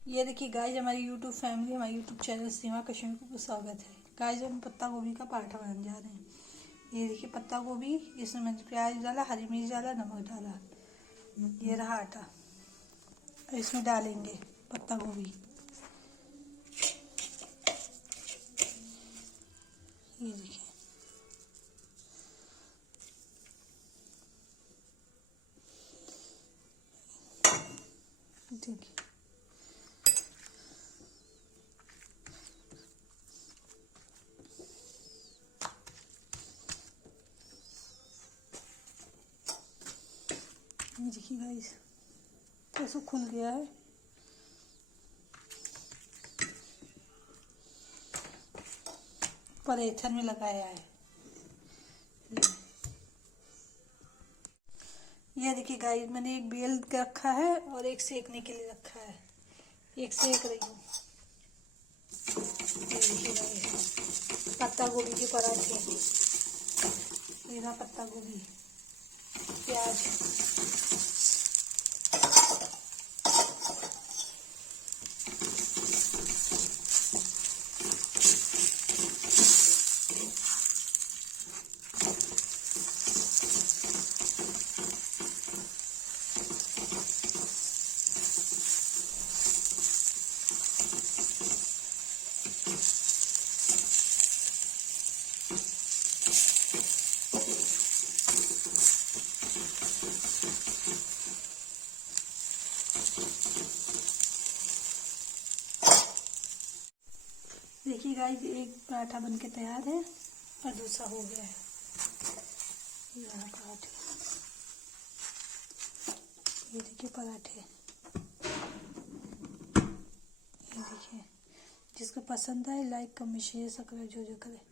ये देखिए गाइस, हमारी यूट्यूब फैमिली, हमारी यूट्यूब चैनल सीमा कश्मीर को स्वागत है। गाइस, हम पत्ता गोभी का पराठा बनाने जा रहे हैं। ये देखिए पत्ता गोभी, इसमें मैंने प्याज डाला, हरी मिर्च डाला, नमक डाला। ये रहा आटा, इसमें डालेंगे पत्ता गोभी। ये देखिए, देखिए देखिए गाइस, कैसे खुल गया है। परेथन में लगाया है। ये देखिए गाइस, मैंने एक बेल रखा है और एक सेकने के लिए रखा है। एक सेक रही हूँ। ये देखिए गाइस, पत्ता गोभी के पराठे। ये रहा पत्ता गोभी, प्याज, देखिए गाइस, एक पराठा बनके तैयार है और दूसरा हो गया है। ये रहा पराठे। ये देखिए पराठे। ये देखिए, जिसको पसंद आए लाइक कमेंट शेयर सब्सक्राइब जो करे।